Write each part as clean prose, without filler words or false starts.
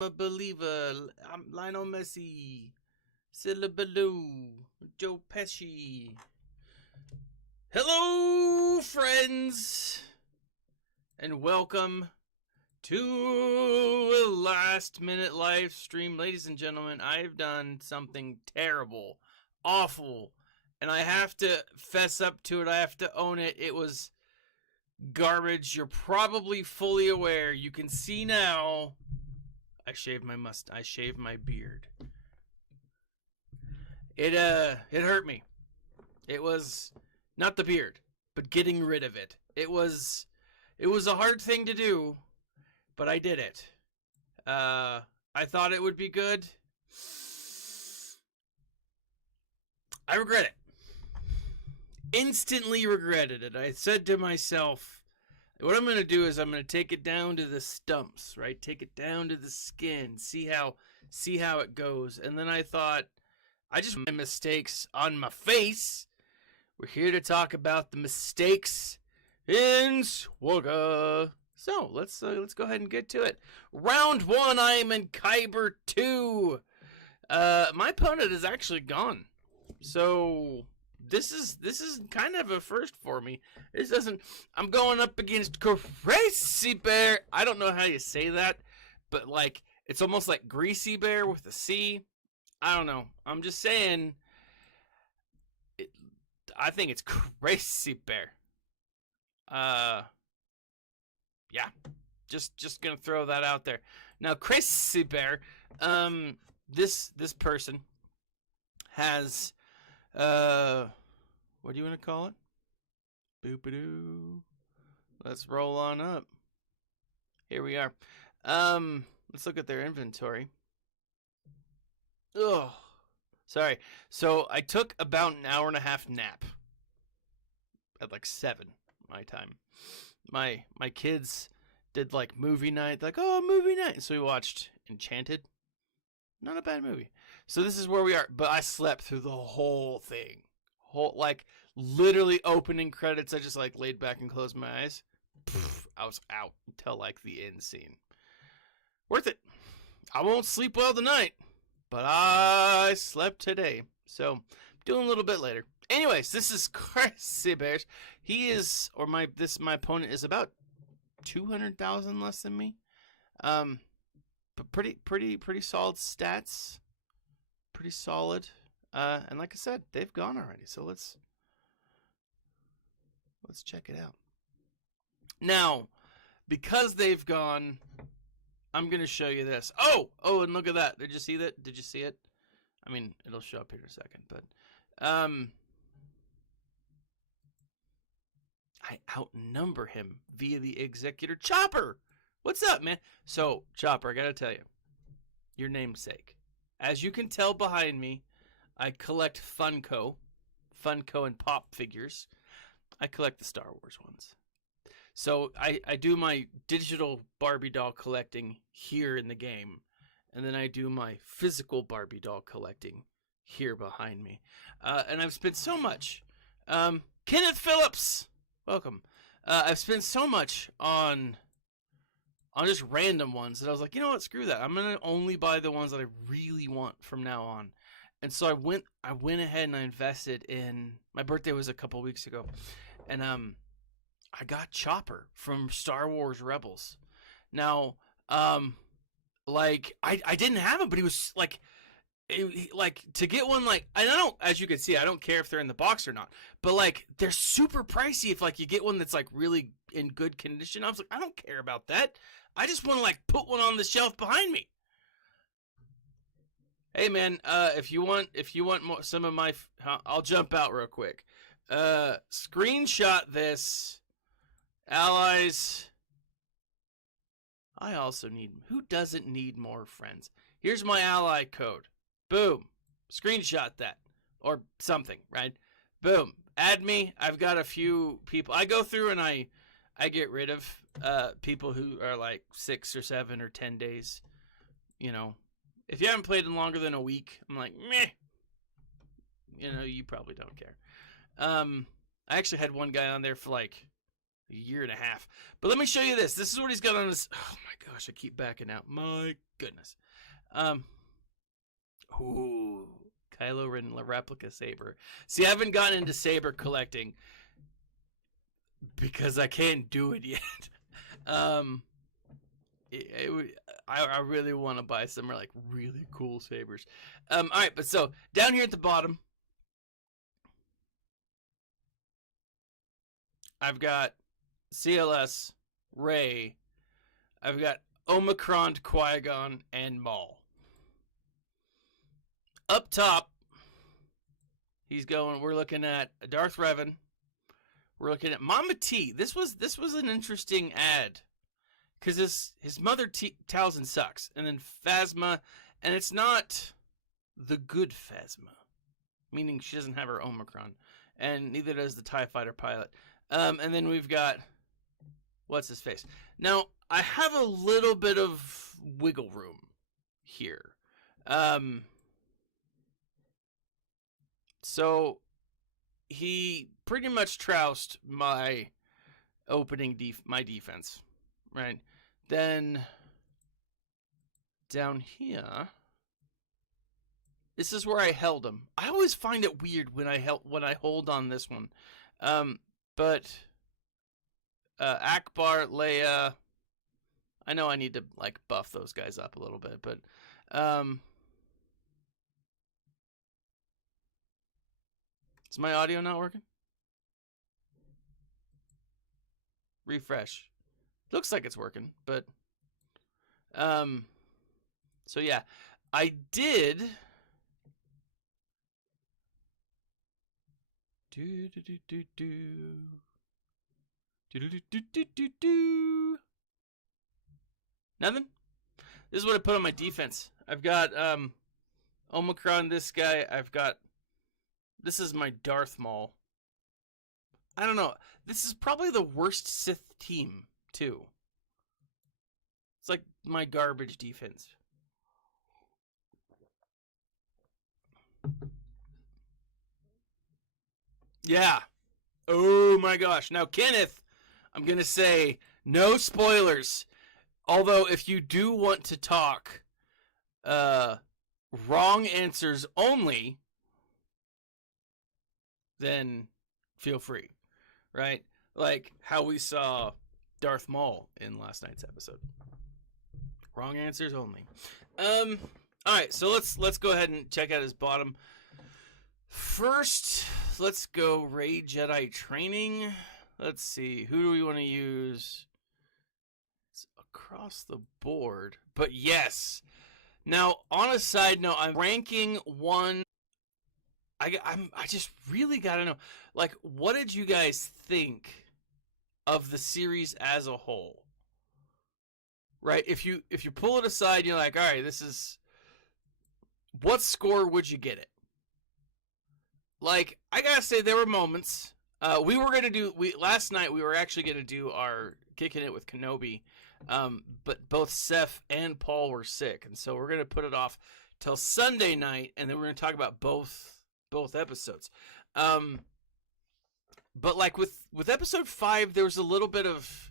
a believer. I'm Lionel Messi, Syllabaloo, Joe Pesci. Hello, friends, and welcome to a last-minute live stream. Ladies and gentlemen, I've done something terrible, awful, and I have to fess up to it. I have to own it. It was garbage. You're probably fully aware. You can see now. I shaved my beard. It hurt me. It was not the beard, but getting rid of it. It was a hard thing to do, but I did it. I thought it would be good. I regret it. Instantly regretted it. I said to myself, what I'm going to do is I'm going to take it down to the stumps, right? Take it down to the skin, see how it goes. And then I thought, I just made mistakes on my face. We're here to talk about the mistakes in Swagger. So let's go ahead and get to it. Round 1, I am in Kyber 2. My opponent is actually gone. So this is kind of a first for me. I'm going up against Crazy Bear. I don't know how you say that, but like it's almost like Greasy Bear with a C. I don't know. I'm just saying. I think it's Crazy Bear. Yeah. Just gonna throw that out there. Now, Crazy Bear. This person has what do you want to call it? Boop-a-doo. Let's roll on up. Here we are. Let's look at their inventory. Ugh. Sorry. So I took about an hour and a half nap at like 7 my time. My kids did like movie night. Like, oh, movie night. So we watched Enchanted. Not a bad movie. So this is where we are. But I slept through the whole thing. Like literally opening credits. I just like laid back and closed my eyes. I was out until like the end scene. Worth it. I won't sleep well tonight, but I slept today. So doing a little bit later. Anyways, this is Crazy Bears. He is, or my opponent is about 200,000 less than me. But pretty solid stats. Pretty solid. And like I said, they've gone already. So let's check it out. Now, because they've gone, I'm going to show you this. Oh, and look at that. Did you see that? Did you see it? I mean, it'll show up here in a second, but I outnumber him via the Executor. Chopper! What's up, man? So, Chopper, I got to tell you, your namesake. As you can tell behind me, I collect Funko and Pop figures. I collect the Star Wars ones. So I do my digital Barbie doll collecting here in the game. And then I do my physical Barbie doll collecting here behind me. And I've spent so much. Kenneth Phillips, welcome. I've spent so much on just random ones that I was like, you know what, screw that. I'm going to only buy the ones that I really want from now on. And so I went ahead and I invested in, my birthday was a couple weeks ago, and I got Chopper from Star Wars Rebels. Now, like I didn't have him, but he was like to get one, like, and I don't, as you can see, I don't care if they're in the box or not, but like they're super pricey if like you get one that's like really in good condition. I was like, I don't care about that. I just want to like put one on the shelf behind me. Hey man, if you want more, some of my, I'll jump out real quick. Screenshot this, allies. I also need, who doesn't need more friends? Here's my ally code. Boom. Screenshot that or something, right? Boom. Add me. I've got a few people. I go through and I get rid of people who are like 6 or 7 or 10 days, you know. If you haven't played in longer than a week, I'm like, meh. You know, you probably don't care. I actually had one guy on there for like a year and a half. But let me show you this. This is what he's got on his. Oh my gosh, I keep backing out. My goodness. Ooh, Kylo Ren replica saber. See, I haven't gotten into saber collecting because I can't do it yet. I really want to buy some like really cool sabers. All right, but so down here at the bottom, I've got CLS, Rey, I've got Omicron, Qui-Gon, and Maul. Up top, we're looking at Darth Revan. We're looking at Mama T. This was an interesting ad. Because his mother, Talzin, sucks. And then Phasma, and it's not the good Phasma. Meaning she doesn't have her Omicron. And neither does the TIE Fighter pilot. And then we've got, what's his face? Now, I have a little bit of wiggle room here. So, he pretty much trounced my my defense. Right. Then down here, this is where I held him. I always find it weird when I hold on this one. But Akbar, Leia, I know I need to like buff those guys up a little bit, but is my audio not working? Refresh. Looks like it's working, but so yeah, I did nothing. This is what I put on my defense. I've got Omicron, this guy. This is my Darth Maul. I don't know. This is probably the worst Sith team too. It's like my garbage defense. Yeah. Oh my gosh. Now, Kenneth, I'm going to say no spoilers. Although, if you do want to talk wrong answers only, then feel free. Right? Like how we saw Darth Maul in last night's episode. Wrong answers only. All right, so let's go ahead and check out his bottom. First, let's go Rey Jedi training. Let's see, who do we want to use? It's across the board, but yes. Now, on a side note, I'm ranking one. I just really gotta know, like, what did you guys think of the series as a whole? Right? If you pull it aside, you're like, all right, this is, what score would you get it? Like, I gotta say, there were moments. Last night we were actually gonna do our Kicking It with Kenobi, but both Seth and Paul were sick, and so we're gonna put it off till Sunday night, and then we're gonna talk about both episodes. But like with episode 5, there was a little bit of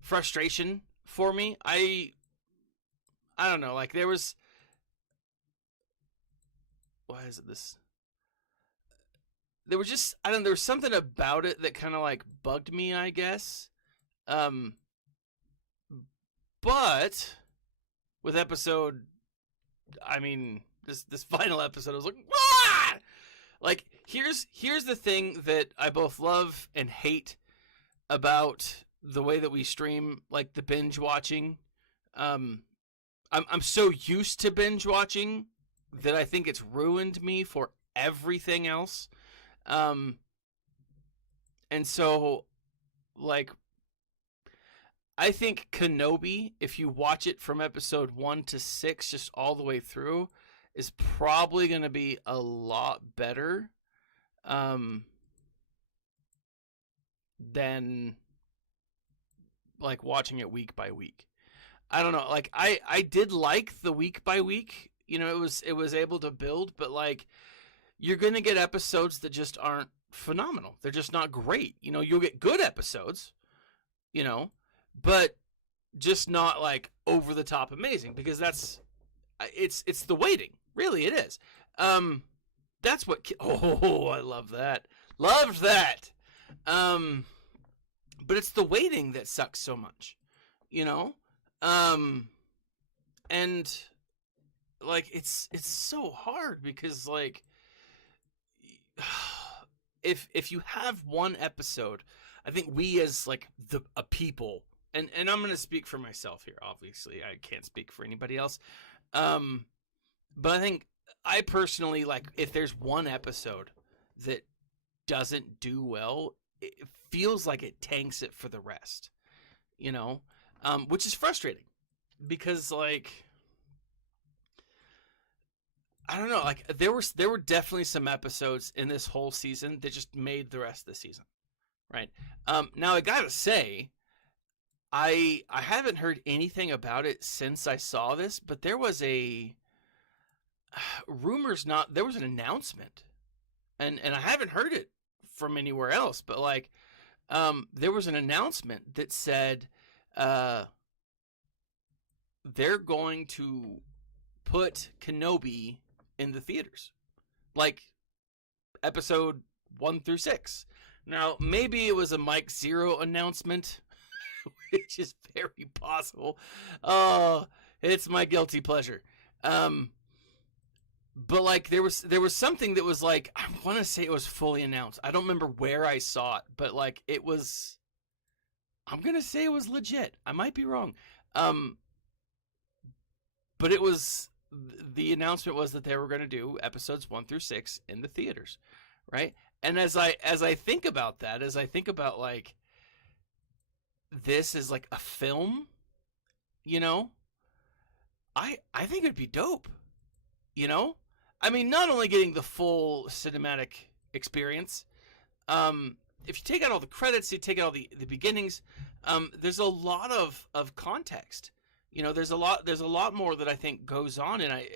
frustration for me. I don't know, like there was, why is it this? There was just, I don't know, there was something about it that kind of like bugged me, I guess. But with episode, this final episode, I was like, ah! Like, here's the thing that I both love and hate about the way that we stream, like the binge watching. I'm so used to binge watching that I think it's ruined me for everything else. And so, like, I think Kenobi, if you watch it from episode 1 to 6, just all the way through, is probably going to be a lot better than like watching it week by week. I don't know, like I did like the week by week, you know, it was able to build, but like you're going to get episodes that just aren't phenomenal. They're just not great. You know, you'll get good episodes, you know, but just not like over the top amazing, because it's the waiting. Really, it is. Um, that's what. Oh, I love that. Loved that. Um, but it's the waiting that sucks so much, you know. Um, and like it's so hard because like if you have one episode, I think we as like a people, and I'm gonna speak for myself here. Obviously, I can't speak for anybody else. Um, but I think I personally like if there's one episode that doesn't do well, it feels like it tanks it for the rest. You know, which is frustrating because like I don't know, like there were definitely some episodes in this whole season that just made the rest of the season, right? Now I gotta say, I haven't heard anything about it since I saw this, but there was a rumors not there was an announcement, and I haven't heard it from anywhere else, but like there was an announcement that said uh, they're going to put Kenobi in the theaters, like episode 1 through 6. Now, maybe it was a Mike Zero announcement, which is very possible. Oh, it's my guilty pleasure. Um, but like there was something that was like I want to say it was fully announced. I don't remember where I saw it, but like it was. I'm gonna say it was legit. I might be wrong. Um, but it was the announcement was that they were going to do episodes 1 through 6 in the theaters, right? And as I think about that, as I think about like this is like a film, you know, I think it'd be dope, you know. I mean, not only getting the full cinematic experience, if you take out all the credits, you take out all the beginnings, there's a lot of context. You know, there's a lot more that I think goes on, and I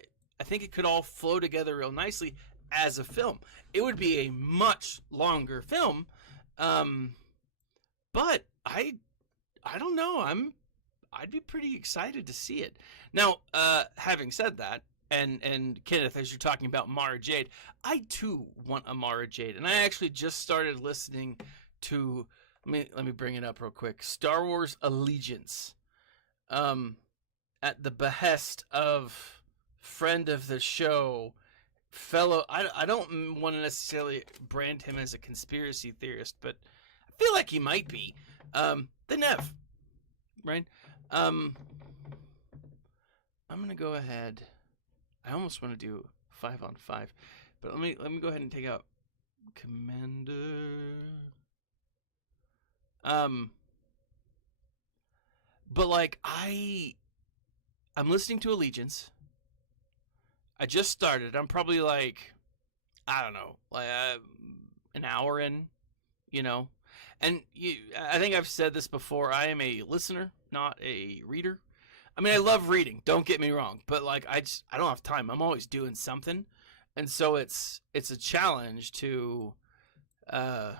think it could all flow together real nicely as a film. It would be a much longer film, um, but I don't know. I'd be pretty excited to see it. Now, having said that, and Kenneth, as you're talking about Mara Jade, I too want a Mara Jade, and I actually just started listening to. Let me bring it up real quick. Star Wars Allegiance, at the behest of friend of the show, fellow. I don't want to necessarily brand him as a conspiracy theorist, but I feel like he might be. The Nev, right? Um, I'm gonna go ahead. I almost want to do 5-on-5, but let me go ahead and take out Commander. Um, but like I'm listening to Allegiance. I just started. I'm probably like I don't know, like an hour in, you know. And I think I've said this before. I am a listener, not a reader. I mean, I love reading. Don't get me wrong, but like I don't have time. I'm always doing something, and so it's a challenge uh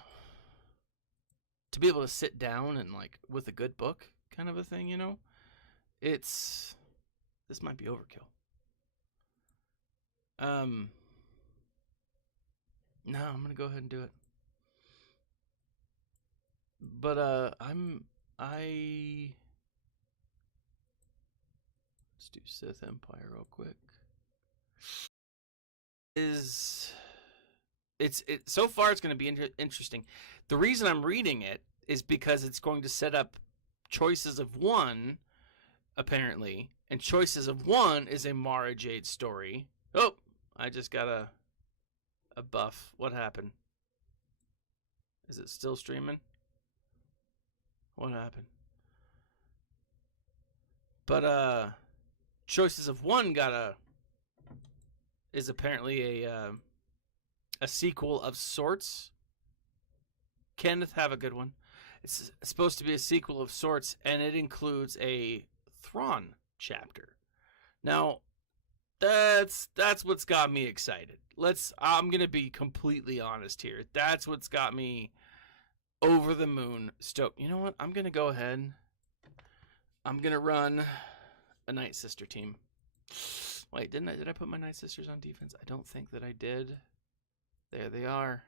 to be able to sit down and like with a good book, kind of a thing, you know. It's this might be overkill. Um, no, I'm gonna go ahead and do it. But I let's do Sith Empire real quick. Is it so far it's going to be interesting. The reason I'm reading it is because it's going to set up Choices of One, apparently, and Choices of One is a Mara Jade story. Oh, I just got a buff. What happened? Is it still streaming? What happened? But Choices of One is apparently a sequel of sorts. Kenneth, have a good one. It's supposed to be a sequel of sorts, and it includes a Thrawn chapter. Now, that's what's got me excited. I'm gonna be completely honest here. That's what's got me over the moon stoked. You know what? I'm going to go ahead. I'm going to run a Night Sister team. Wait, did I put my Night Sisters on defense? I don't think that I did. There they are.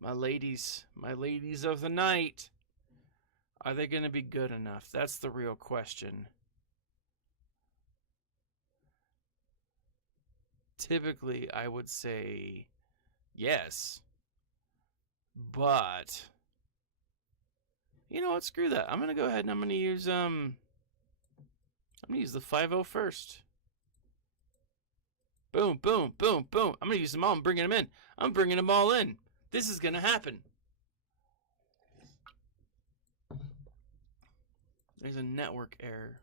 My ladies of the night. Are they going to be good enough? That's the real question. Typically, I would say yes. But you know what? Screw that. I'm going to go ahead and I'm going to use the 5-0 first. Boom, boom, boom, boom. I'm going to use them all. I'm bringing them in. I'm bringing them all in. This is going to happen. There's a network error.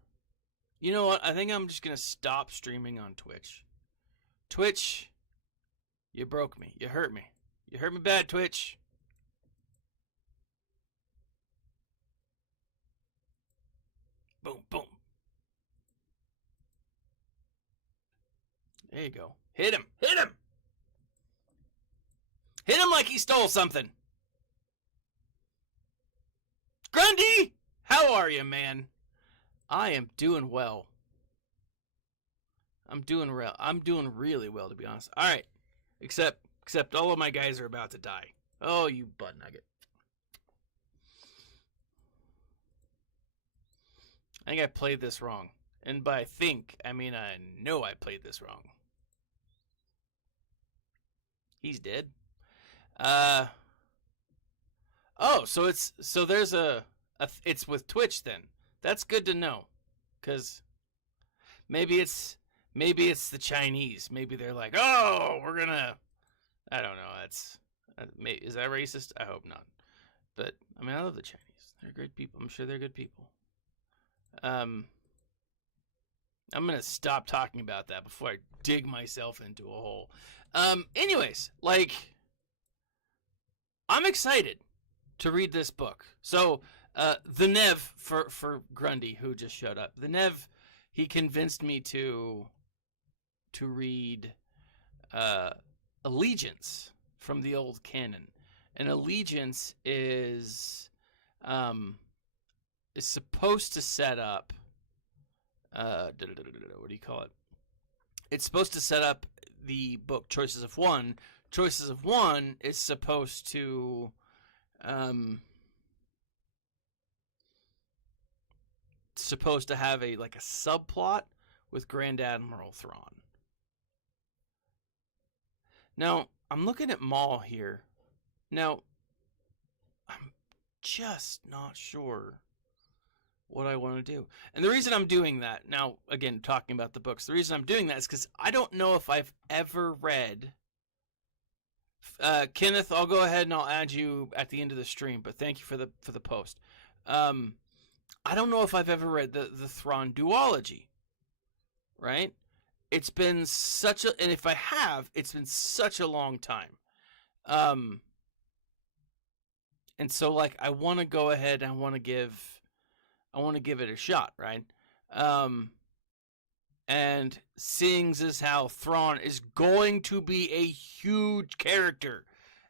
You know what? I think I'm just going to stop streaming on Twitch. Twitch, you broke me. You hurt me. You hurt me bad, Twitch. Boom, boom. There you go. Hit him. Hit him. Hit him like he stole something. Grundy, how are you, man? I am doing well. I'm doing really well, to be honest. All right. Except all of my guys are about to die. Oh, you butt nugget. I think I played this wrong. And by think, I mean I know I played this wrong. He's dead. Oh, so there's it's with Twitch then. That's good to know. 'Cause maybe it's the Chinese. Maybe they're like, "Oh, we're going to I don't know. Is that racist? I hope not. But I mean, I love the Chinese. They're great people. I'm sure they're good people. I'm going to stop talking about that before I dig myself into a hole. Anyways, like, I'm excited to read this book. So, the Nev, for Grundy, who just showed up, the Nev, he convinced me to read Allegiance from the old canon. And Allegiance is supposed to set up what do you call it? It's supposed to set up the book Choices of One. Choices of One is supposed to have a subplot with Grand Admiral Thrawn. Now, I'm looking at Maul here. Now, I'm just not sure what I want to do. And the reason I'm doing that, now, again, talking about the books, the reason I'm doing that is because I don't know if I've ever read... Kenneth, I'll go ahead and I'll add you at the end of the stream, but thank you for the post. I don't know if I've ever read the Thrawn duology, right? It's been and if I have, it's been such a long time. And so, I want to go ahead and I want to give it a shot, right? And seeing as how Thrawn is going to be a huge character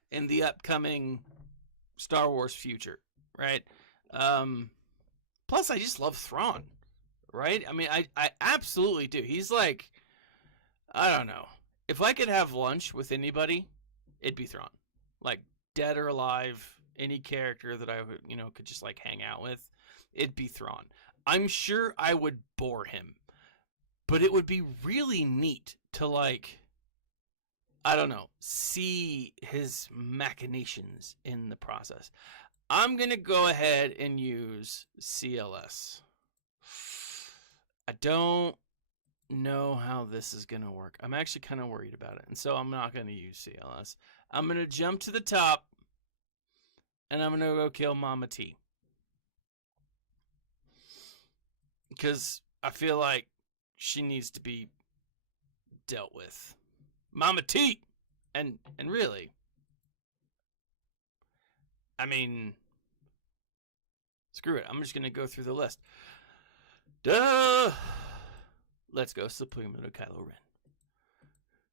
in the upcoming Star Wars future, right? Plus, I just love Thrawn, right? I mean, I absolutely do. He's like, I don't know. If I could have lunch with anybody, it'd be Thrawn. Like, dead or alive, any character that I would, could just hang out with, it'd be Thrawn. I'm sure I would bore him, but it would be really neat to I don't know, see his machinations in the process. I'm going to go ahead and use CLS. I don't know how this is going to work. I'm actually kind of worried about it. And so I'm not going to use CLS. I'm going to jump to the top and I'm going to go kill Mama T. Because I feel like she needs to be dealt with. Mama T! And really, I mean, screw it. I'm just going to go through the list. Duh! Let's go. Subliminal Kylo Ren.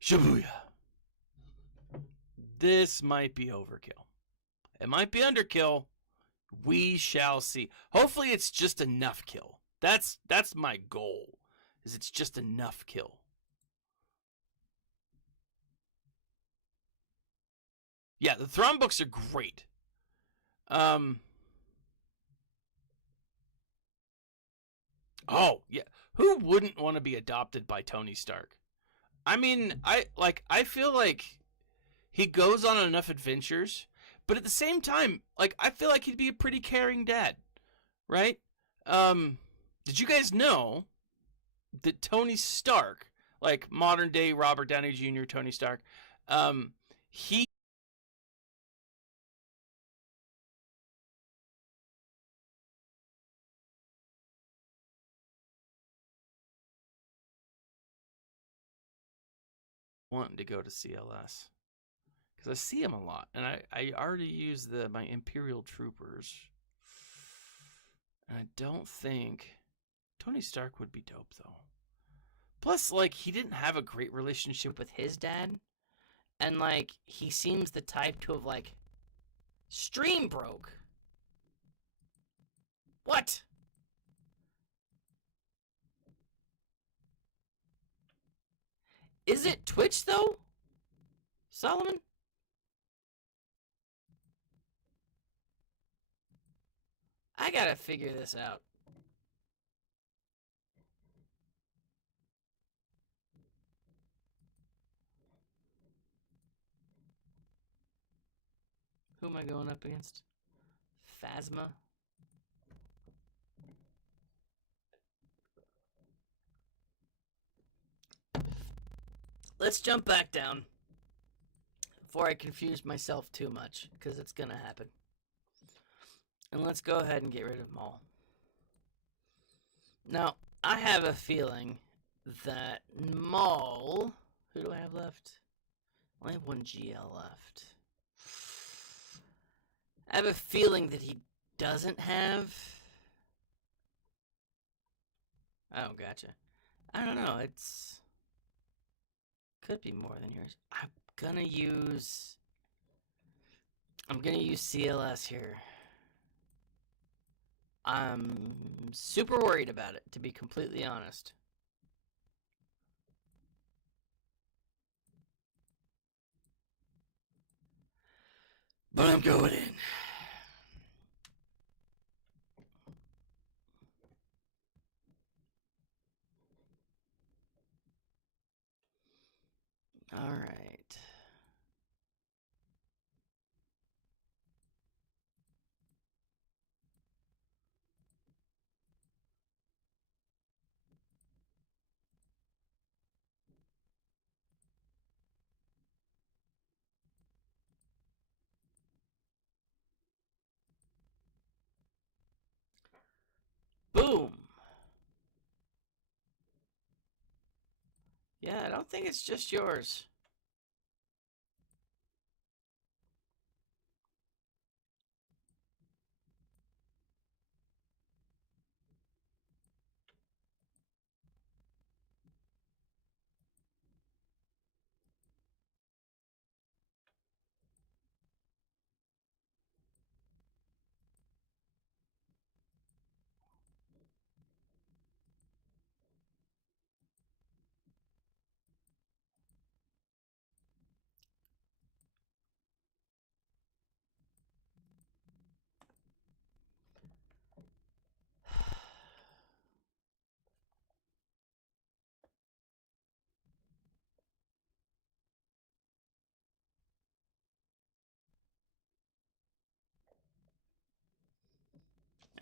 Shibuya. This might be overkill. It might be underkill. We shall see. Hopefully it's just enough kill. That's my goal. Is it's just enough kill. Yeah, the Thrawn books are great. Oh, yeah. Who wouldn't want to be adopted by Tony Stark? I mean, I feel like he goes on enough adventures, but at the same time, like I feel like he'd be a pretty caring dad, right? Did you guys know that Tony Stark, like modern day Robert Downey Jr. Tony Stark, he wanting to go to CLS because I see him a lot, and I already use my Imperial Troopers, and I don't think Tony Stark would be dope though. Plus, like, he didn't have a great relationship with his dad, and like he seems the type to have like stream broke. What? Is it Twitch though? Solomon? I gotta figure this out. Who am I going up against? Phasma? Let's jump back down before I confuse myself too much, because it's gonna happen. And let's go ahead and get rid of Maul. Now, I have a feeling that Maul... Who do I have left? I only have one GL left. I have a feeling that he doesn't have... Oh, gotcha. I don't know, it's... Could be more than yours. I'm gonna use CLS here. I'm super worried about it, to be completely honest. But I'm going in. All right. Boom. Yeah, I don't think it's just yours.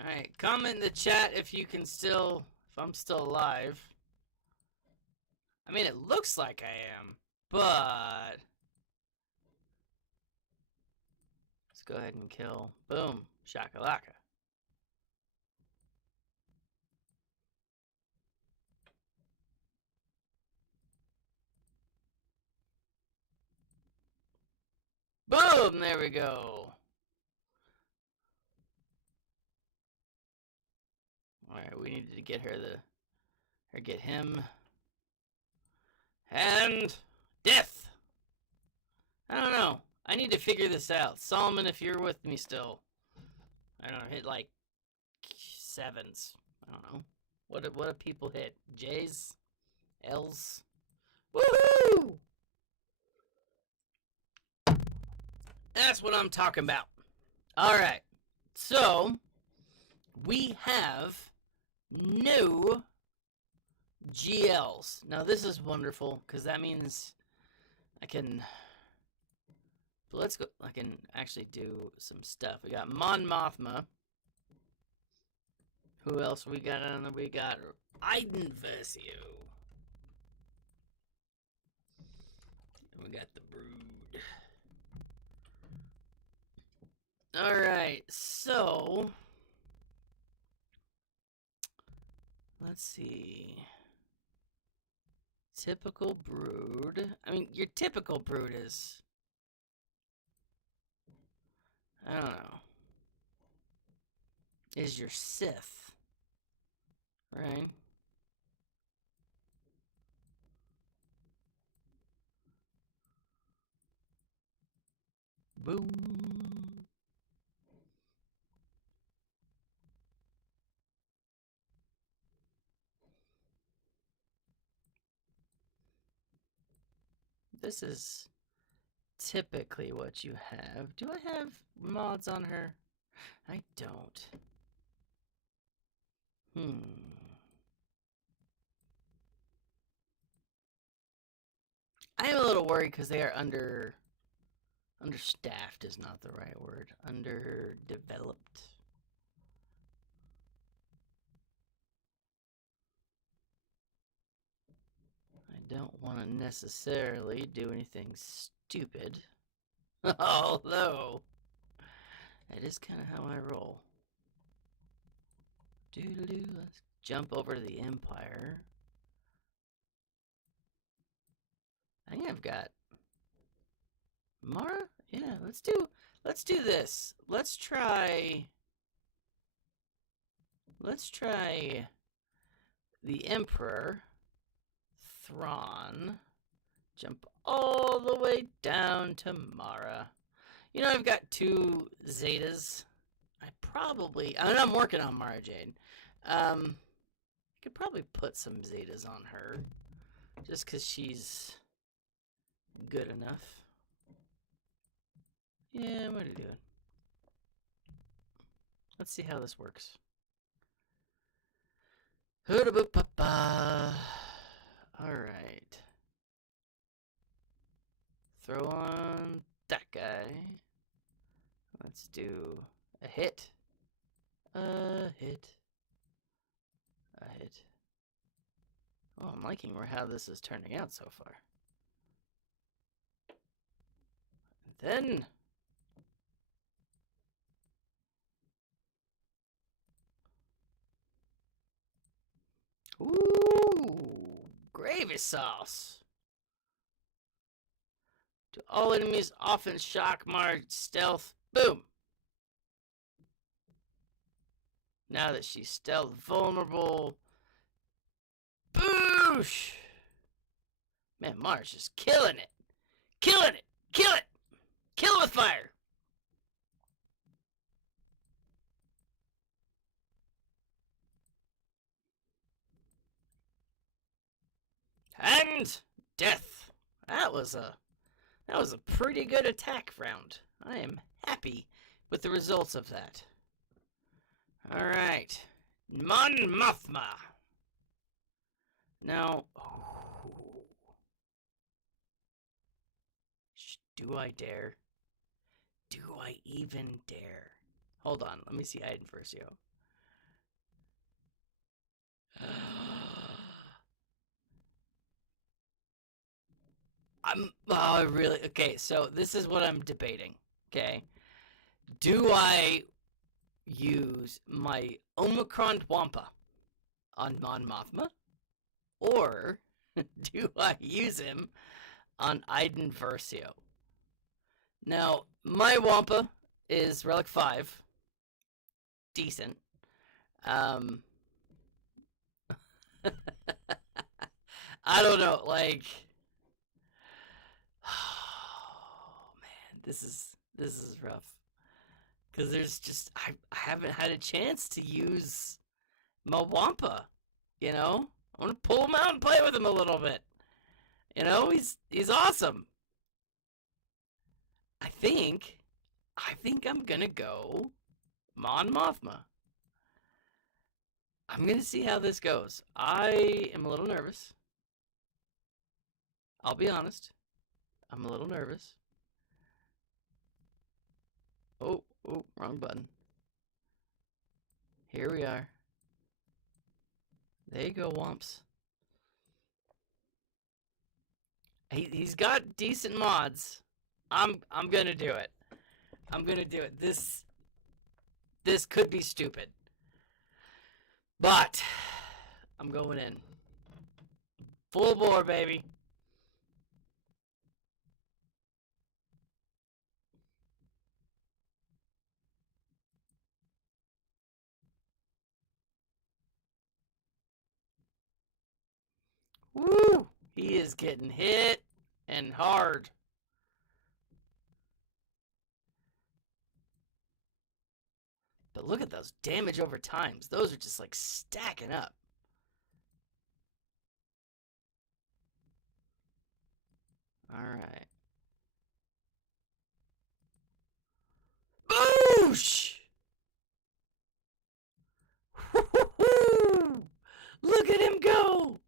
Alright, comment in the chat if you can still, if I'm still alive. I mean, it looks like I am, but... Let's go ahead and kill. Boom. Shakalaka. Boom! There we go. Alright, we needed to get her or get him. And death! I don't know. I need to figure this out. Solomon, if you're with me still. I don't know, hit like 7s. I don't know. What do people hit? J's? L's? Woohoo! That's what I'm talking about. Alright. So, we have no GLs. Now, this is wonderful, because that means I can... But let's go... I can actually do some stuff. We got Mon Mothma. Who else we got on there? We got Iden Versio. We got the Brood. Alright, so... Let's see. Typical Brood. I mean, your typical Brood is... I don't know. Is your Sith. Right? Boom. This is typically what you have. Do I have mods on her? I don't. I am a little worried because they are understaffed is not the right word. Underdeveloped. I don't want to necessarily do anything stupid. Although, that is kind of how I roll. Doodle-doo, let's jump over to the Empire. I think I've got Mara? Yeah, let's do this. Let's try the Emperor, Thrawn, jump all the way down to Mara. You know, I've got 2 Zetas. I'm working on Mara Jade. I could probably put some Zetas on her, just because she's good enough. Yeah, what are you doing? Let's see how this works. Alright. Throw on that guy. Let's do a hit. A hit. Oh, I'm liking how this is turning out so far. Then... Ooh! Gravy sauce! To all enemies, often shock, mar, stealth. Boom! Now that she's stealth vulnerable. Boosh! Man, Mara's just killing it. Killing it! Kill it! Kill it with fire! And death. That was a pretty good attack round. I am happy with the results of that. All right, Mon Mothma. Now, do I dare? Do I even dare? Hold on, let me see Iden Versio. Okay, so this is what I'm debating, okay? Do I use my Omicron Wampa on Mon Mothma? Or do I use him on Iden Versio? Now, my Wampa is Relic 5. Decent. I don't know, like... Oh, man. this is rough. Because there's just, I haven't had a chance to use my Wampa, you know? I want to pull him out and play with him a little bit. You know, he's awesome. I think I'm gonna go Mon Mothma. I'm gonna see how this goes. I am a little nervous. I'll be honest. I'm a little nervous. Oh, wrong button. Here we are. There you go, Womps. He's got decent mods. I'm gonna do it. I'm gonna do it. This could be stupid. But I'm going in. Full bore, baby. Woo! He is getting hit and hard. But look at those damage over times. Those are just like stacking up. All right. Boosh! Look at him go!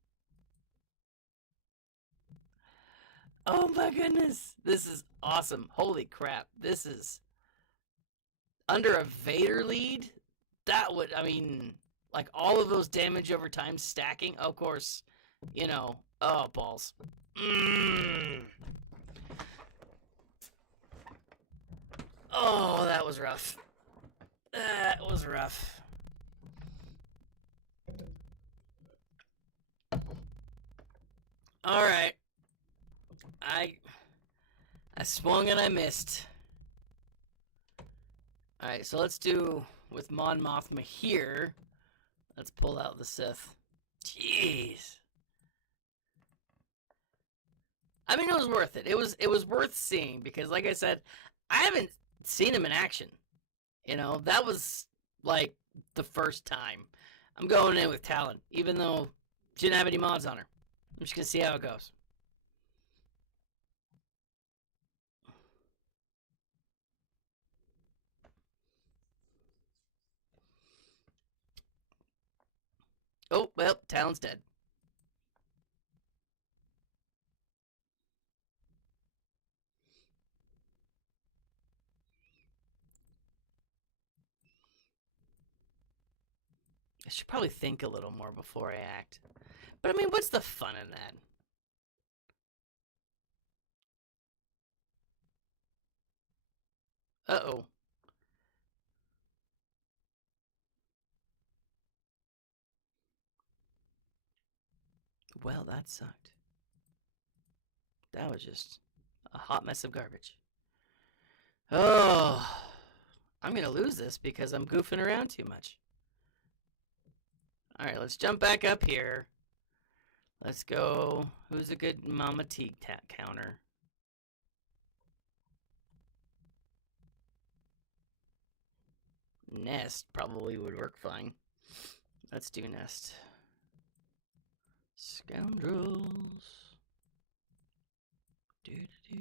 Oh my goodness. This is awesome. Holy crap. This is under a Vader lead. That would, I mean, like all of those damage over time stacking. Of course, you know. Oh, balls. Oh, that was rough. That was rough. All right. I swung and I missed. All right, so let's do with Mon Mothma here. Let's pull out the Sith. Jeez. I mean, it was worth it. It was worth seeing because, like I said, I haven't seen him in action. You know, that was like the first time. I'm going in with Talon, even though she didn't have any mods on her. I'm just gonna see how it goes. Oh, well, Talon's dead. I should probably think a little more before I act. But I mean, what's the fun in that? Uh-oh. Well, that sucked. That was just a hot mess of garbage. Oh, I'm going to lose this because I'm goofing around too much. All right, let's jump back up here. Let's go. Who's a good Mama Teague counter? Nest probably would work fine. Let's do Nest. Scoundrels. Do-do-do.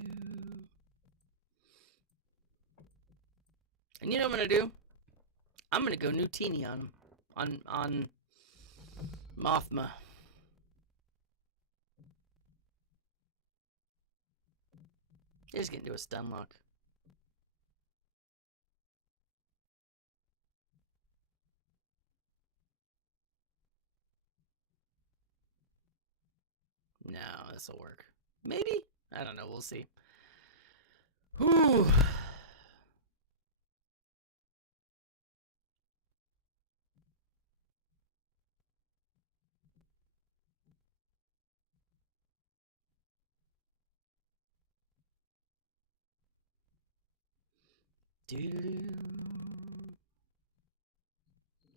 And you know what I'm gonna do? I'm gonna go Nutini on Mothma. He's gonna do a stun lock. No, this'll work. Maybe? I don't know, we'll see. Whew.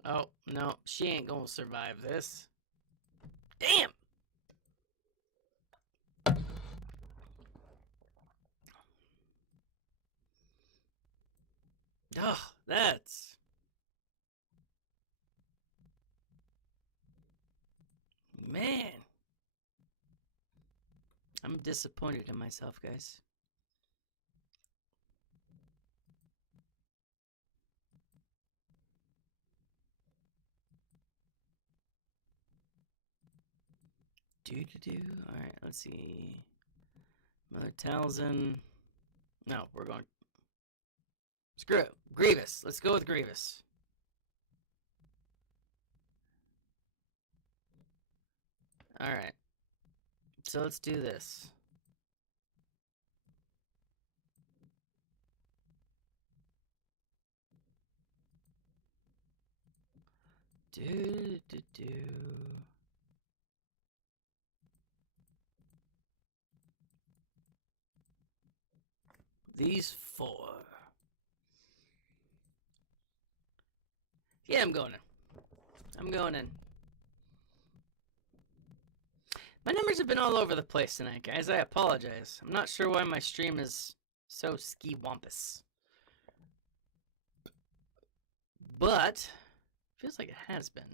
Oh, no, she ain't gonna survive this. Damn! Oh, that's... Man. I'm disappointed in myself, guys. Alright, let's see. Mother Talzin. No, we're going... Screw it. Grievous. Let's go with Grievous. Alright. So let's do this. These 4. Yeah, I'm going in. I'm going in. My numbers have been all over the place tonight, guys. I apologize. I'm not sure why my stream is so ski-wampus. But, feels like it has been.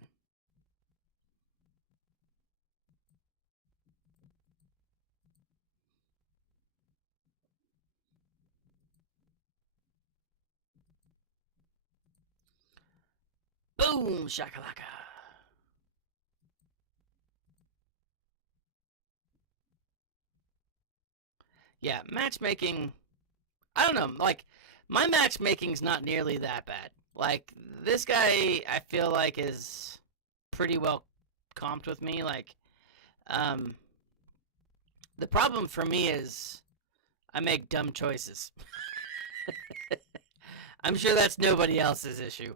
Boom! Shakalaka! Yeah, matchmaking... I don't know, like, my matchmaking's not nearly that bad. Like, this guy, I feel like, is pretty well comped with me. Like, the problem for me is I make dumb choices. I'm sure that's nobody else's issue.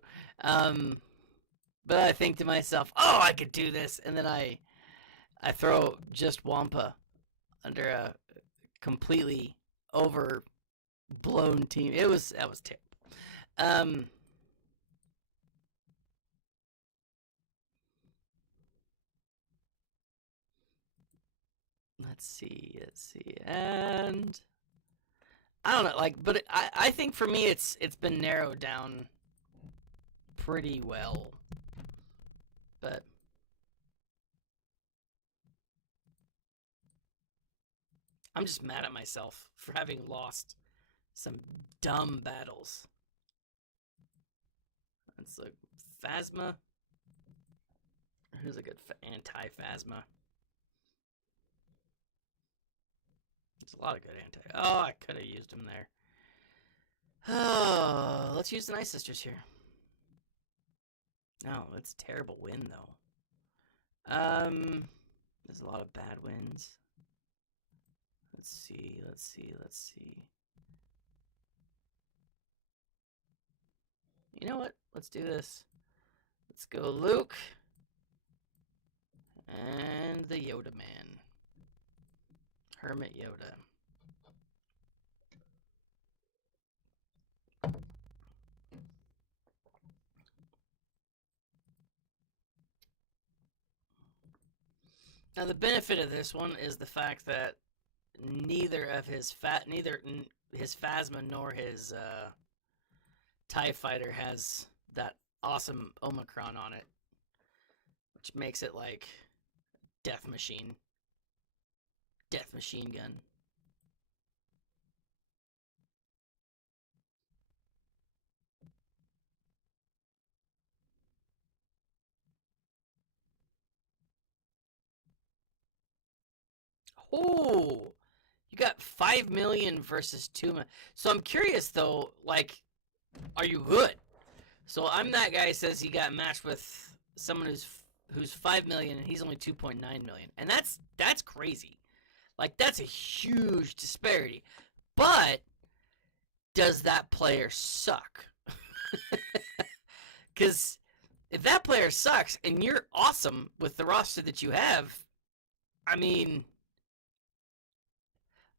But I think to myself, oh, I could do this. And then I throw just Wampa under a completely overblown team. That was terrible. Let's see, and I don't know, like, but I think for me it's been narrowed down pretty well, but I'm just mad at myself for having lost some dumb battles. That's like Phasma. Who's a good anti-Phasma? There's a lot of good anti. Oh, I could have used him there. Oh, let's use the Night Sisters here. No, it's a terrible win though. There's a lot of bad wins. Let's see. You know what? Let's do this. Let's go Luke and the Yoda Man. Hermit Yoda. Now the benefit of this one is the fact that neither his Phasma nor his TIE Fighter has that awesome Omicron on it, which makes it like death machine gun. Oh, you got 5 million versus 2 million. So I'm curious though, like, are you good? So I'm that guy who says he got matched with someone who's 5 million and he's only 2.9 million, and that's crazy. Like, that's a huge disparity. But does that player suck? Because if that player sucks and you're awesome with the roster that you have, I mean,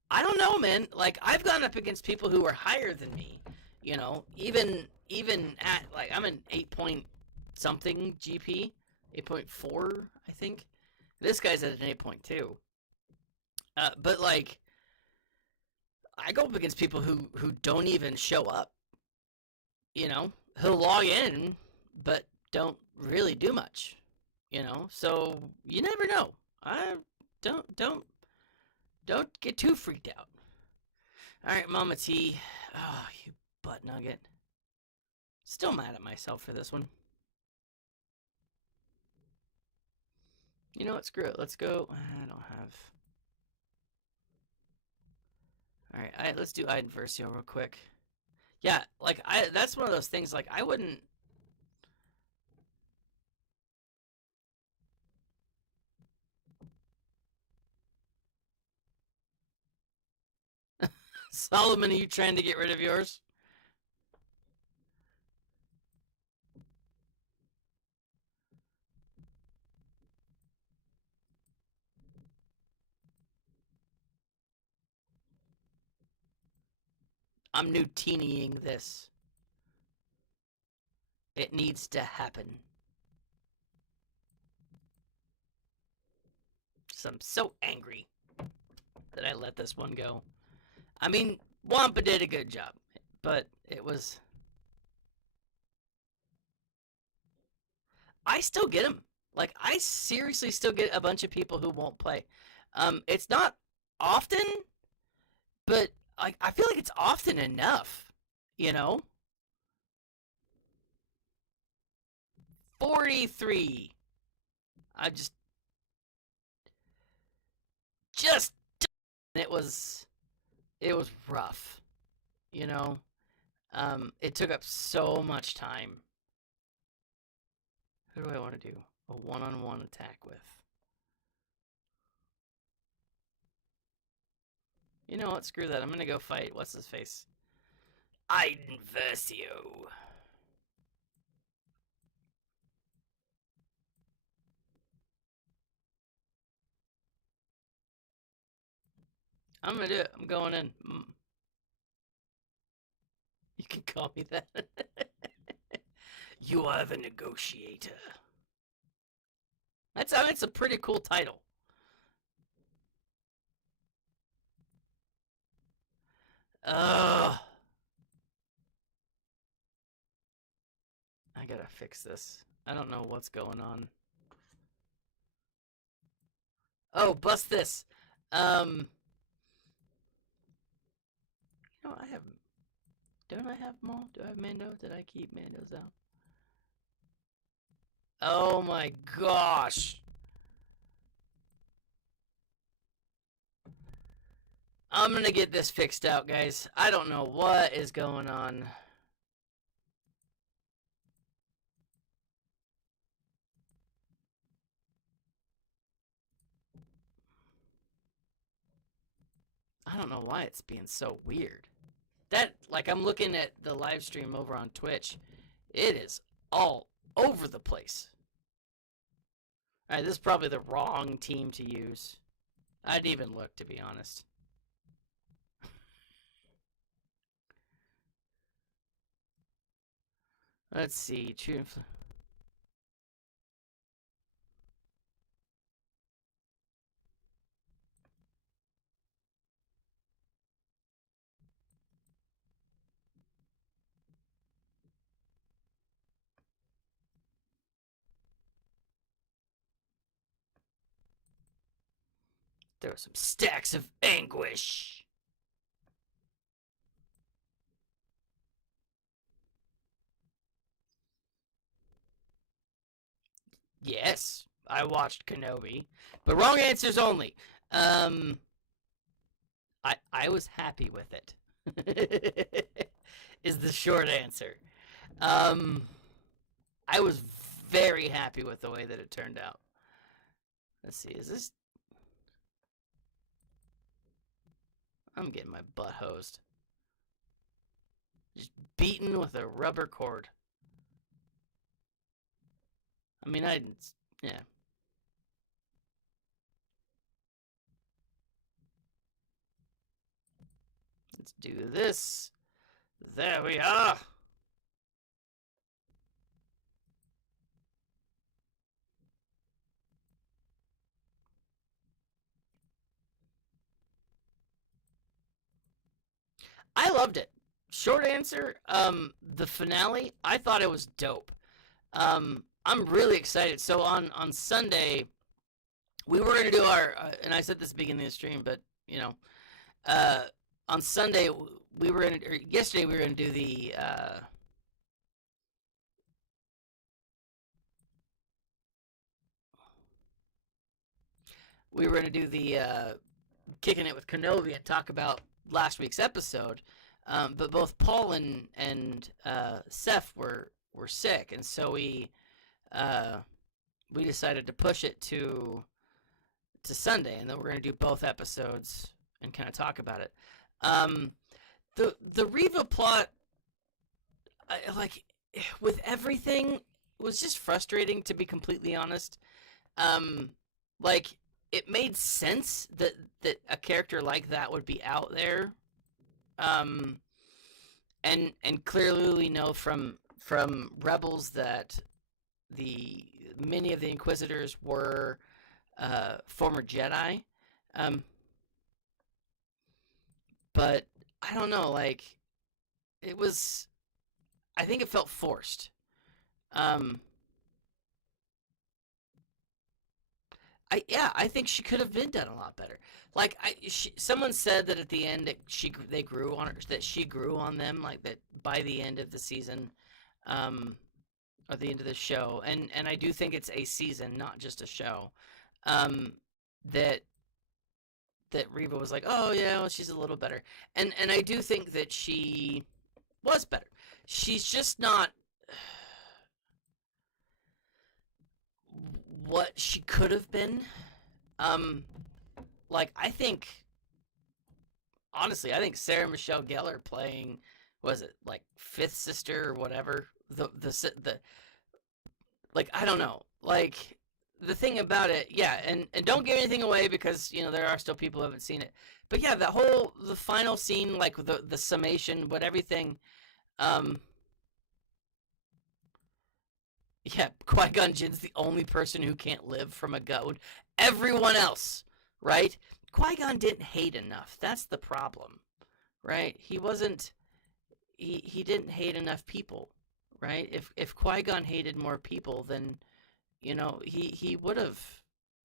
I don't know, man. Like, I've gone up against people who are higher than me. You know, even at, like, I'm an 8 point something GP, 8.4, I think. This guy's at an 8.2. But like, I go up against people who don't even show up. you know, he'll log in, but don't really do much, you know. So you never know. I don't get too freaked out. All right, Mama T. Oh, you butt nugget. Still mad at myself for this one. You know what? Screw it. Let's go. I don't have. All right, let's do Iden Versio real quick. Yeah, like that's one of those things. Like I wouldn't. Solomon, are you trying to get rid of yours? I'm Newtiniing this. It needs to happen. So I'm so angry that I let this one go. I mean, Wampa did a good job, but it was. I still get them. Like, I seriously still get a bunch of people who won't play. It's not often, but I feel like it's often enough, you know? 43. I just it was rough, you know. It took up so much time. Who do I want to do a one-on-one attack with? You know what? Screw that. I'm gonna go fight. What's his face? Iden Versio. I'm gonna do it. I'm going in. You can call me that. You are the negotiator. That's a pretty cool title. Ugh. I gotta fix this. I don't know what's going on. Oh, bust this. You know, don't I have Maul? Do I have Mando? Did I keep Mando's out? Oh my gosh. I'm gonna get this fixed out, guys. I don't know what is going on. I don't know why it's being so weird. Like, I'm looking at the live stream over on Twitch. It is all over the place. All right, this is probably the wrong team to use. I didn't even look, to be honest. Let's see. There were some stacks of anguish. Yes, I watched Kenobi, but wrong answers only. I was happy with it. Is the short answer. I was very happy with the way that it turned out. Let's see, is this? I'm getting my butt hosed. Just beaten with a rubber cord. I mean, yeah. Let's do this. There we are. I loved it. short answer, the finale, I thought it was dope. I'm really excited. So on Sunday, we were gonna do our, and I said this at the beginning of the stream, but you know, uh, on Sunday we were gonna, or yesterday we were gonna do the. We were going to do the kicking it with Kenobi and talk about last week's episode, but both Paul and Seth were sick, and so we decided to push it to Sunday, and then we're going to do both episodes and kind of talk about it. The Reva plot, like with everything, was just frustrating, to be completely honest. Like, it made sense that a character like that would be out there, and clearly we know from Rebels that many of the Inquisitors were former Jedi, but I don't know, like, it was, I think it felt forced. I think she could have been done a lot better. Like, someone said that at the end that they grew on her, that she grew on them, like that by the end of the season, or the end of the show, and I do think it's a season, not just a show. That Reva was like, oh yeah, well, she's a little better, and I do think that she was better. She's just not what she could have been. Like, I think, honestly, I think Sarah Michelle Gellar playing, was it like Fifth Sister or whatever, the like, I don't know, like, the thing about it, yeah, and don't give anything away, because there are still people who haven't seen it, but yeah, the final scene, like the summation, but everything, yeah, Qui-Gon Jinn's the only person who can't live from a gut wound. Everyone else, right? Qui-Gon didn't hate enough. That's the problem, right? He wasn't. He didn't hate enough people, right? If Qui-Gon hated more people, then he would have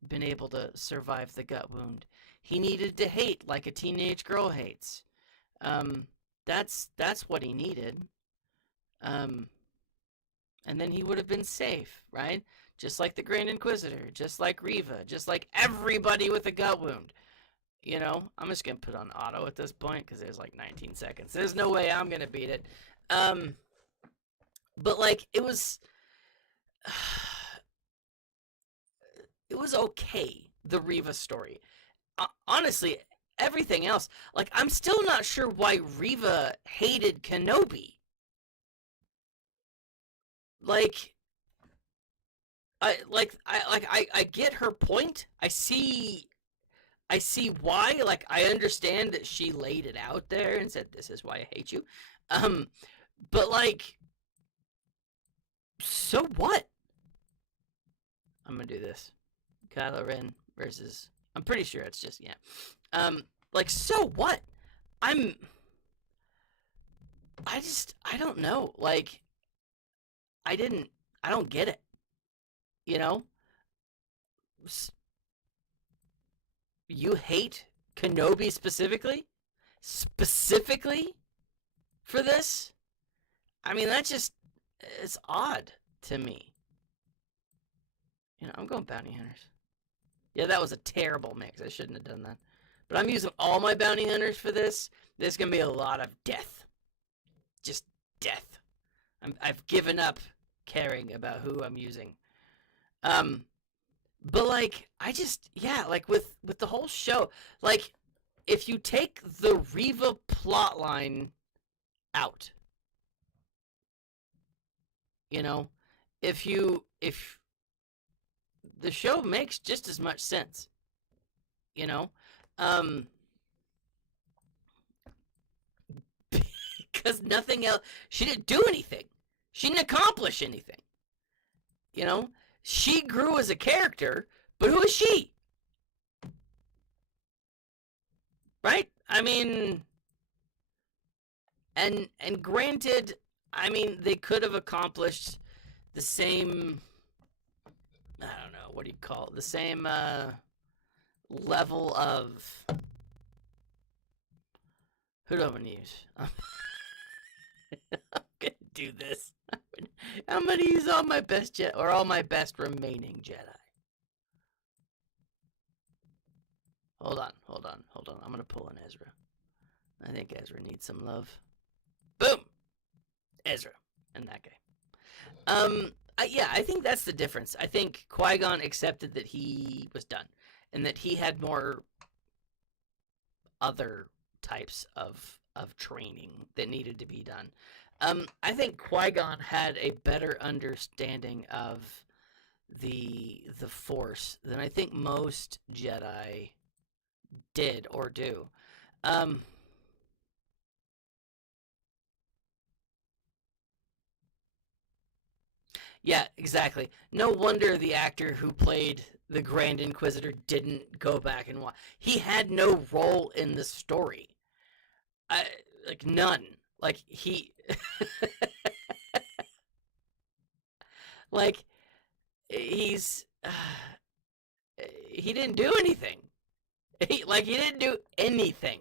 been able to survive the gut wound. He needed to hate like a teenage girl hates. That's what he needed. And then he would have been safe, right? Just like the Grand Inquisitor, just like Reva, just like everybody with a gut wound. I'm just going to put on auto at this point because there's like 19 seconds. There's no way I'm going to beat it. But like, it was okay, the Reva story. Honestly, everything else, like, I'm still not sure why Reva hated Kenobi. Like, I get her point. I see why. Like, I understand that she laid it out there and said, "This is why I hate you." But like, so what? I'm gonna do this. Kylo Ren versus. I'm pretty sure it's just, yeah. Like, so what? I don't know. Like, I don't get it. You hate Kenobi specifically? Specifically for this? I mean, it's odd to me. I'm going bounty hunters. Yeah, that was a terrible mix. I shouldn't have done that. But I'm using all my bounty hunters for this. There's going to be a lot of death. Just death. I've given up caring about who I'm using. But like, like with the whole show, like, if you take the Reva plotline out, if the show makes just as much sense, because nothing else, she didn't do anything. She didn't accomplish anything. She grew as a character, but who is she? Right? I mean, And granted, I mean, they could have accomplished the same, I don't know, what do you call it? The same level of, who do I want to use? I'm gonna do this. I'm gonna use all my best Jedi, or all my best remaining Jedi. Hold on. I'm gonna pull in Ezra. I think Ezra needs some love. Boom! Ezra and that guy. Yeah, I think that's the difference. I think Qui-Gon accepted that he was done, and that he had more other types of training that needed to be done. I think Qui-Gon had a better understanding of the Force than I think most Jedi did or do. Yeah, exactly. No wonder the actor who played the Grand Inquisitor didn't go back and watch. He had no role in the story. Like none. Like he like he's he didn't do anything. He didn't do anything.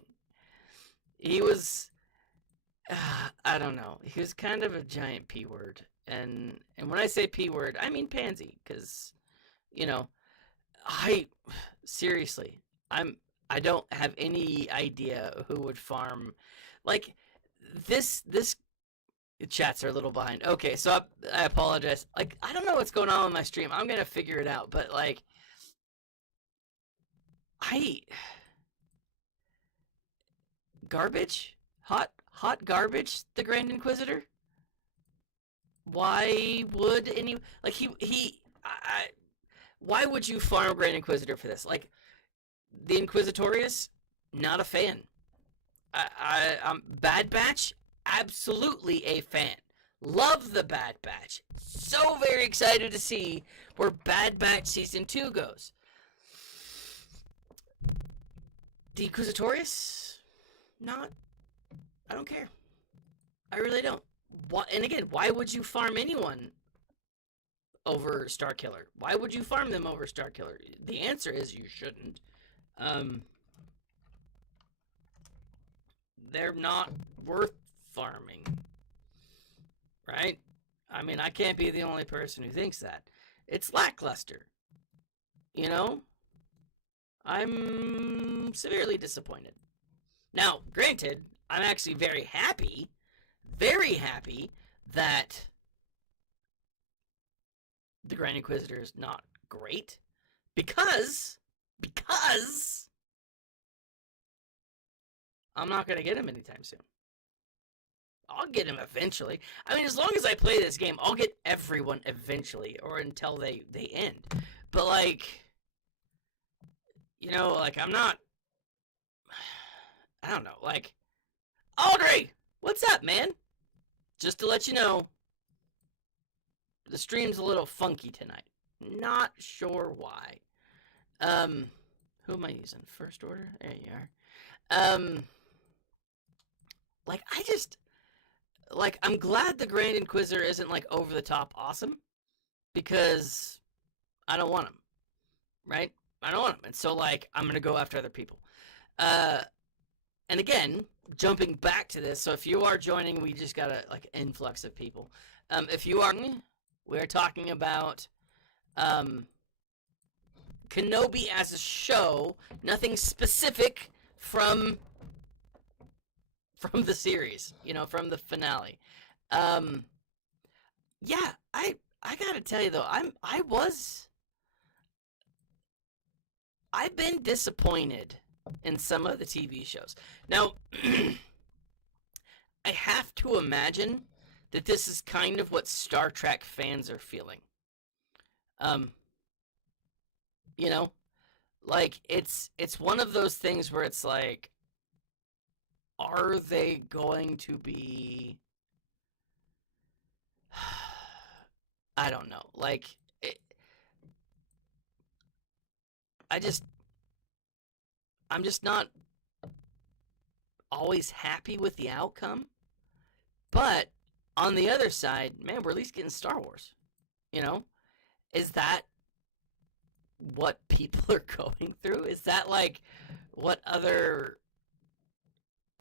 He was I don't know. He was kind of a giant P word. And when I say P word, I mean pansy, cuz you know, I seriously, I don't have any idea who would farm like this chats are a little behind. Okay, so I apologize. Like I don't know what's going on with my stream. I'm going to figure it out, but like I garbage? Hot garbage, the Grand Inquisitor? Why would any like why would you farm Grand Inquisitor for this? Like the Inquisitorius, not a fan. I'm Bad Batch, absolutely a fan. Love the Bad Batch. So very excited to see where Bad Batch season 2 goes. The Inquisitorius, not. I don't care. I really don't. And again, why would you farm anyone over Starkiller? Why would you farm them over Starkiller? The answer is you shouldn't. They're not worth farming, right? I mean, I can't be the only person who thinks that. It's lackluster. You know? I'm severely disappointed. Now, granted, I'm actually very happy that the Grand Inquisitor is not great because I'm not going to get him anytime soon. I'll get him eventually. I mean, as long as I play this game, I'll get everyone eventually, or until they end. But like, you know, like I'm not. I don't know. Like, Audrey, what's up, man? Just to let you know, the stream's a little funky tonight. Not sure why. Who am I using? First order? There you are. Like, I'm glad the Grand Inquisitor isn't, like, over the top awesome, because I don't want him, right? I don't want him, and so, like, I'm gonna go after other people. And again, jumping back to this, so if you are joining, we just got a, like, influx of people. If you are, we're talking about, Kenobi as a show, nothing specific from the series, you know, from the finale. Yeah, I gotta tell you though, I've been disappointed in some of the TV shows. Now, I have to imagine that this is kind of what Star Trek fans are feeling. You know, like it's one of those things where it's like, are they going to be? I don't know. Like, I'm just not always happy with the outcome. But on the other side, man, we're at least getting Star Wars. You know, is that what people are going through? Is that like what other?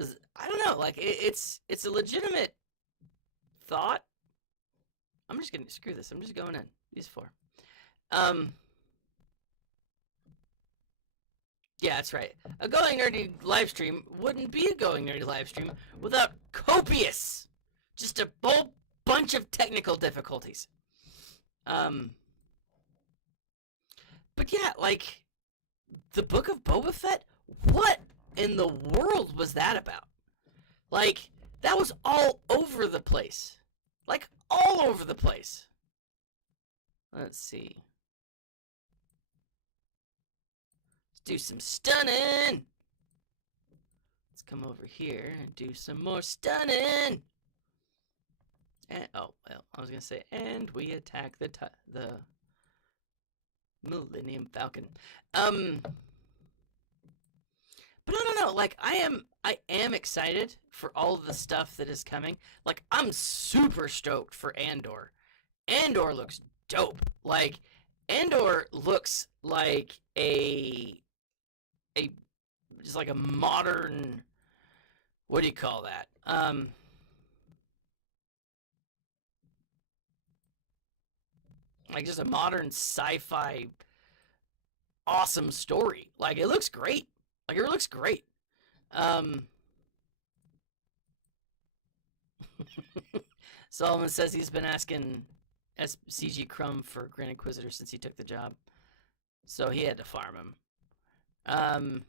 I don't know. Like it's a legitimate thought. I'm just gonna screw this. I'm just going in these four. Yeah, that's right. A Going Nerdy live stream wouldn't be a Going Nerdy live stream without just a whole bunch of technical difficulties. But yeah, like the Book of Boba Fett. What in the world was that about? Like that was all over the place. Like all over the place. Let's see. Let's do some stunning. Let's come over here and do some more stunning. And, oh, well, I was going to say, and we attack the Millennium Falcon. But I don't know, like, I am excited for all of the stuff that is coming. Like, I'm super stoked for Andor. Andor looks dope. Like, Andor looks like just like a modern, what do you call that? Like just a modern sci-fi awesome story. Like it looks great. Like it looks great. Solomon says he's been asking CG Crumb for Grand Inquisitor since he took the job. So he had to farm him. I'm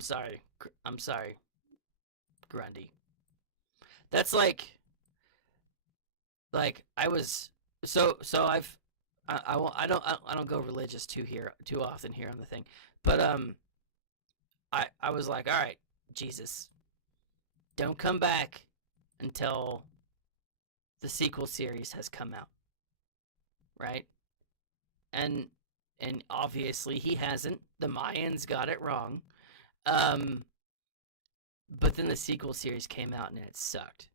sorry. Grundy. That's like I was I don't go religious too often here on the thing. But I was like, all right, Jesus, don't come back until the sequel series has come out. Right? And obviously he hasn't. The Mayans got it wrong. But then the sequel series came out and it sucked.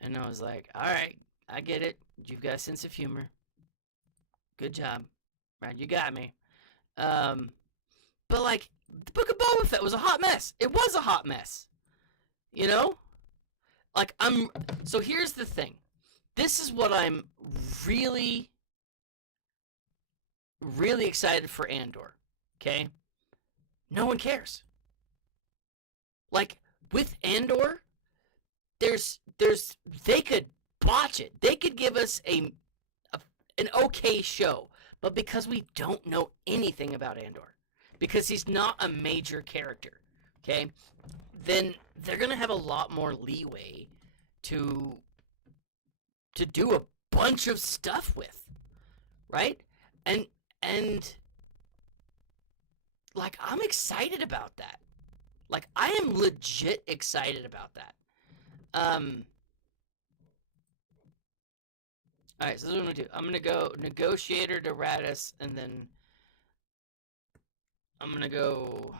And I was like, all right, I get it. You've got a sense of humor. Good job. Right, you got me. But like, the Book of Boba Fett was a hot mess. It was a hot mess. You know? Like, so here's the thing. This is what I'm really, really excited for Andor. Okay? No one cares. Like, with Andor, they could botch it. They could give us an okay show, but because we don't know anything about Andor, because he's not a major character, okay, then they're gonna have a lot more leeway to do a bunch of stuff with, right? And like I'm excited about that. Like I am legit excited about that. Alright, so this is what I'm going to do. I'm going to go Negotiator to Radis, and then I'm going to go...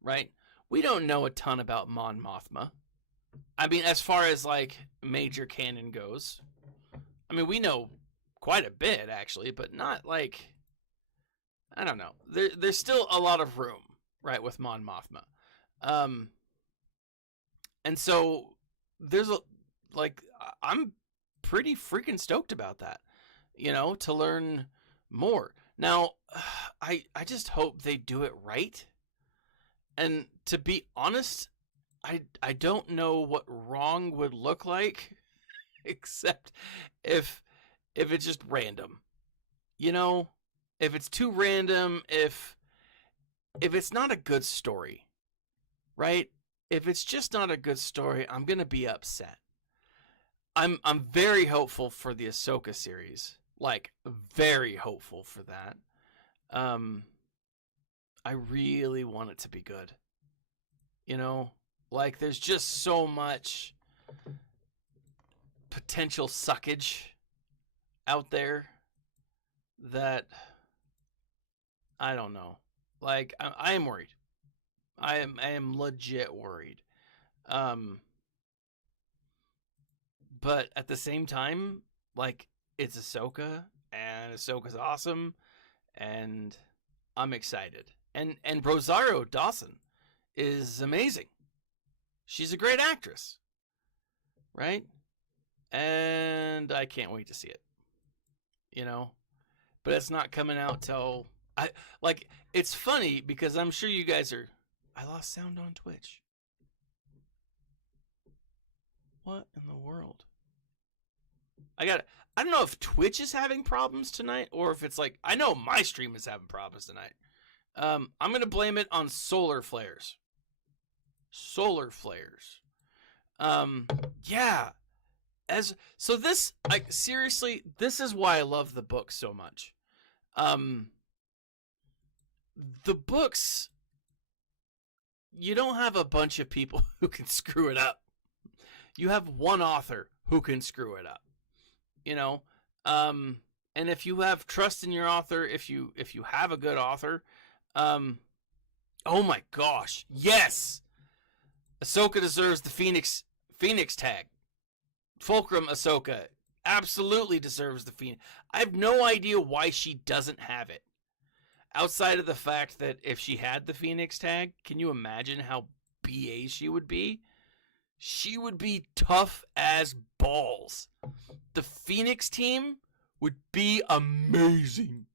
Right? We don't know a ton about Mon Mothma. I mean, as far as, like, major canon goes. I mean, we know quite a bit, actually, but not, like... I don't know. There's still a lot of room, right, with Mon Mothma. And so, there's a... Like, I'm pretty freaking stoked about that, you know, to learn more. Now, I just hope they do it right. And to be honest, I don't know what wrong would look like, except if it's just random. You know, if it's too random, if it's not a good story, right? If it's just not a good story, I'm gonna be upset. I'm very hopeful for the Ahsoka series. Like, very hopeful for that. I really want it to be good. You know? Like, there's just so much potential suckage out there that I don't know. Like, I am worried. I am legit worried. but at the same time, like, it's Ahsoka, and Ahsoka's awesome, and I'm excited. And Rosario Dawson is amazing. She's a great actress, right? And I can't wait to see it. You know, but it's not coming out till it's funny because I'm sure you guys are. I lost sound on Twitch. What in the world? I don't know if Twitch is having problems tonight or if it's like, I know my stream is having problems tonight. I'm going to blame it on solar flares. Solar flares. Yeah. So this, like, seriously, this is why I love the book so much. The books, you don't have a bunch of people who can screw it up. You have one author who can screw it up. You know, and if you have trust in your author, if you have a good author, oh my gosh, yes, Ahsoka deserves the Phoenix tag. Fulcrum Ahsoka absolutely deserves the Phoenix. I have no idea why she doesn't have it. Outside of the fact that if she had the Phoenix tag, can you imagine how BA she would be? She would be tough as balls. The Phoenix team would be amazing.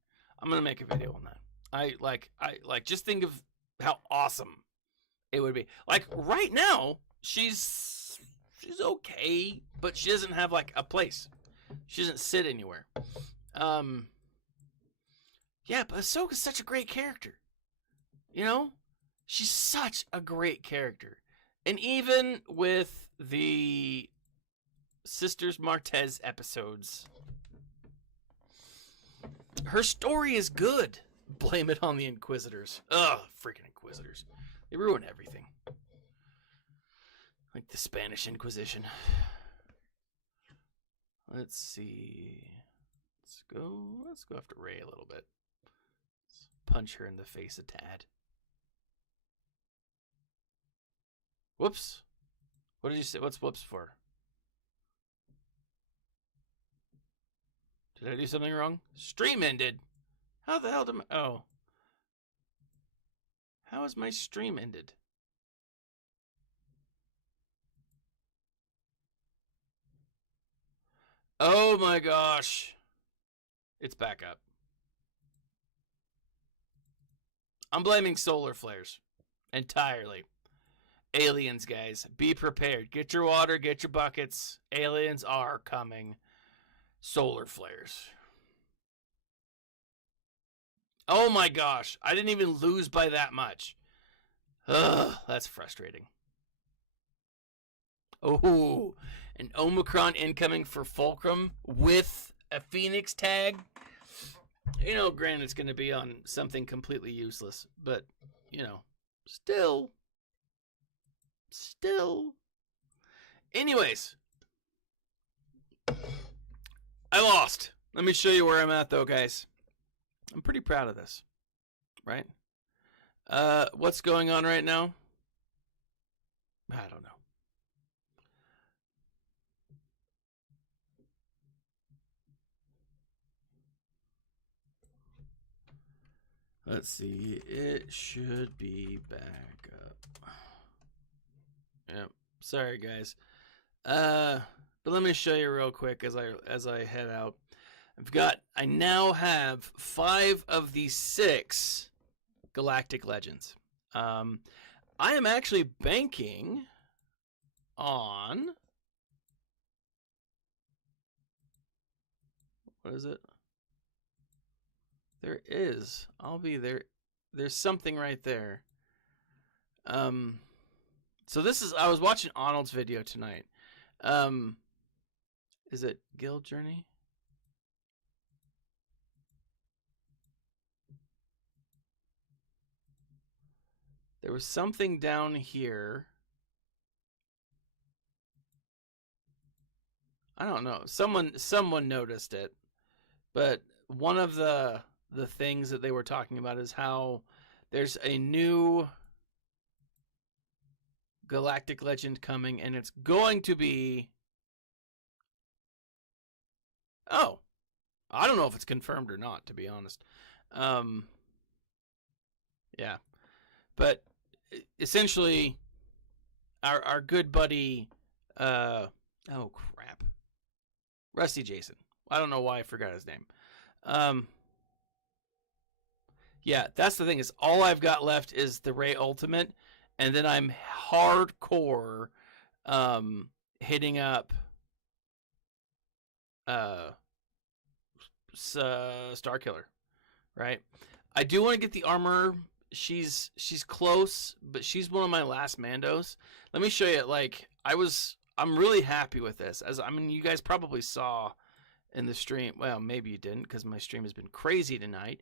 I'm gonna make a video on that. I just think of how awesome it would be. Like right now, she's okay, but she doesn't have like a place. She doesn't sit anywhere. Yeah, but Ahsoka's such a great character. You know? She's such a great character. And even with the Sisters Martez episodes, her story is good. Blame it on the Inquisitors. Ugh, freaking Inquisitors. They ruin everything. Like the Spanish Inquisition. Let's see. Let's go after Rey a little bit. Let's punch her in the face a tad. Whoops. What did you say? What's whoops for? Did I do something wrong? Stream ended. How the hell did my... Oh. How is my stream ended? Oh my gosh. It's back up. I'm blaming solar flares. Entirely. Aliens, guys. Be prepared. Get your water, get your buckets. Aliens are coming. Solar flares. Oh my gosh. I didn't even lose by that much. Ugh, that's frustrating. Oh, an Omicron incoming for Fulcrum with a Phoenix tag. You know, granted, it's going to be on something completely useless, but, you know, still. Anyways, I lost. Let me show you where I'm at, though, guys. I'm pretty proud of this, right? What's going on right now? I don't know. Let's see. It should be back up. Yep. Sorry, guys. But let me show you real quick as I head out. I now have 5 of the 6 Galactic Legends. I am actually banking on... What is it? There is. I'll be there. There's something right there. So this is... I was watching Arnold's video tonight. Is it Guild Journey? There was something down here. I don't know. Someone noticed it. But one of the things that they were talking about is how there's a new Galactic Legend coming, and it's going to be Oh, I don't know if it's confirmed or not, to be honest. Yeah, but essentially, our good buddy, oh crap, Rusty Jason. I don't know why I forgot his name. Yeah, that's the thing, is all I've got left is the Ray Ultimate, and then I'm hardcore hitting up Star Killer, right? I do want to get the armor. She's close, but she's one of my last Mandos. Let me show you. Like, I'm really happy with this. As I mean, you guys probably saw in the stream. Well, maybe you didn't, because my stream has been crazy tonight.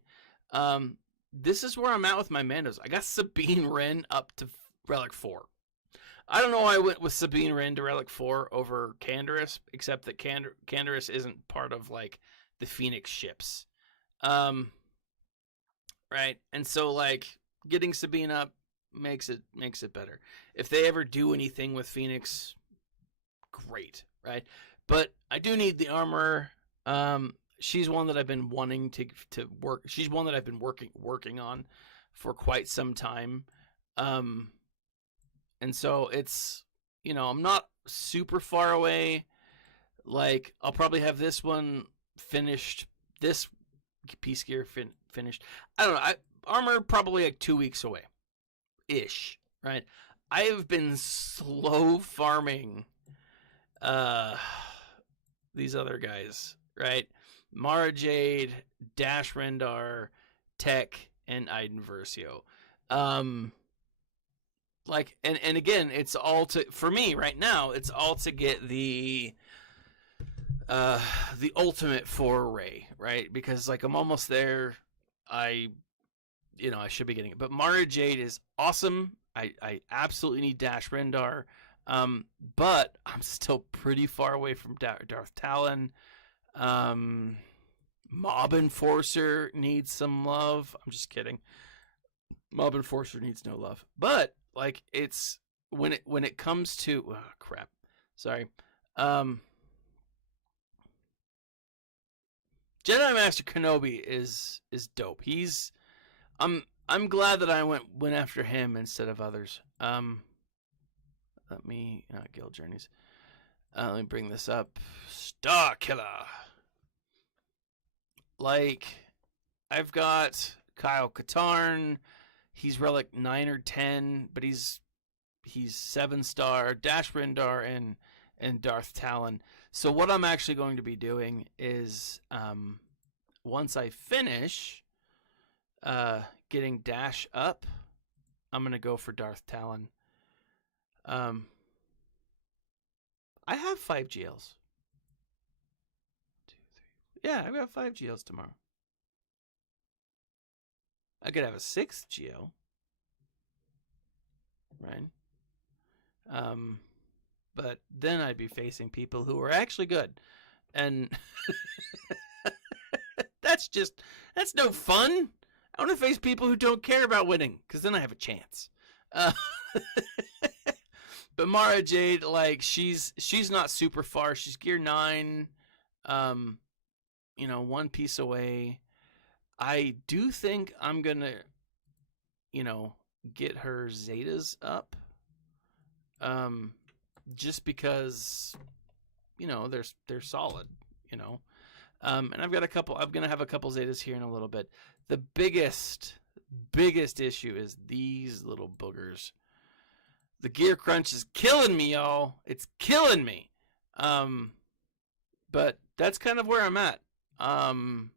This is where I'm at with my Mandos. I got Sabine Wren up to Relic 4. I don't know why I went with Sabine Wren to Relic 4 over Canderous, except that Canderous isn't part of, like, the Phoenix ships. Right? And so, like, getting Sabine up makes it better. If they ever do anything with Phoenix, great, right? But I do need the armor. She's one that I've been wanting to work. She's one that I've been working on for quite some time. And so it's, you know, I'm not super far away. Like, I'll probably have this one finished, this piece gear finished. I don't know. Armor probably like 2 weeks away ish, right? I have been slow farming these other guys, right? Mara Jade, Dash Rendar, Tech, and Iden Versio. Like, and again, it's all for me right now, it's all to get the ultimate for Ray, right? Because, like, I'm almost there. I should be getting it. But Mara Jade is awesome. I absolutely need Dash Rendar. But I'm still pretty far away from Darth Talon. Mob Enforcer needs some love. I'm just kidding. Mob Enforcer needs no love. But, like, it's when it comes to, oh, crap. Sorry. Jedi Master Kenobi is dope. I'm glad that I went after him instead of others. Let me Guild Journeys. Let me bring this up. Star Killer. Like, I've got Kyle Katarn. He's Relic 9 or 10, but he's 7-star. Dash Rendar and Darth Talon. So what I'm actually going to be doing is, once I finish getting Dash up, I'm going to go for Darth Talon. I have 5 GLs. 2, 3. Yeah, I've got 5 GLs tomorrow. I could have a 6th GL. Right? But then I'd be facing people who are actually good. And that's no fun. I want to face people who don't care about winning, because then I have a chance. But Mara Jade, like, she's not super far. She's gear 9, 1 piece away. I do think I'm gonna, get her Zetas up. Just because, they're solid, and I've got I'm gonna have a couple Zetas here in a little bit. The biggest issue is these little boogers. The gear crunch is killing me, y'all. It's killing me. But that's kind of where I'm at. I'm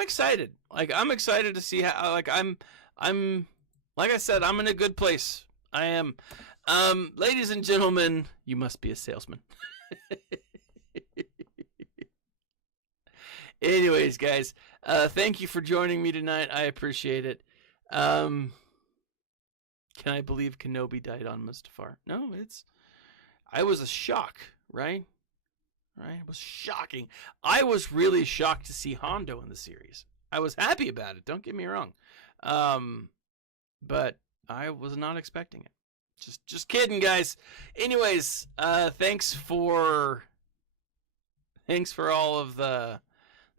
excited. Like, I'm excited to see how, like, I'm like I said, I'm in a good place. I am. Ladies and gentlemen, you must be a salesman. Anyways, guys, thank you for joining me tonight. I appreciate it. Can I believe Kenobi died on Mustafar? No, I was a shock, right? Right? It was shocking. I was really shocked to see Hondo in the series. I was happy about it, don't get me wrong. But I was not expecting it. Just kidding, guys. Anyways, thanks for Thanks for all of the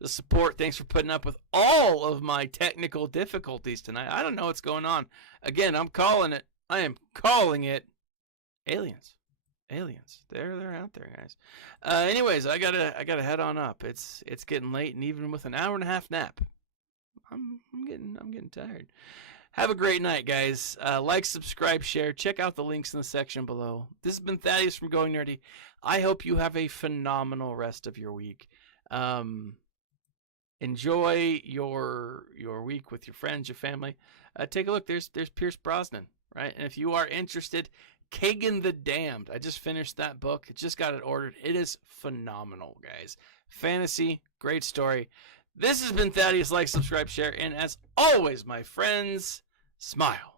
support. Thanks for putting up with all of my technical difficulties tonight. I don't know what's going on. Again, I'm calling it. I am calling it aliens. Aliens. They're out there, guys. Anyways, I gotta head on up. It's getting late, and even with an hour and a half nap, I'm getting tired. Have a great night, guys. Like, subscribe, share. Check out the links in the section below. This has been Thaddeus from Going Nerdy. I hope you have a phenomenal rest of your week. Enjoy your week with your friends, your family. Take a look. There's Pierce Brosnan, right? And if you are interested, Kagan the Damned. I just finished that book. I just got it ordered. It is phenomenal, guys. Fantasy, great story. This has been Thaddeus. Like, subscribe, share, and as always, my friends, smile.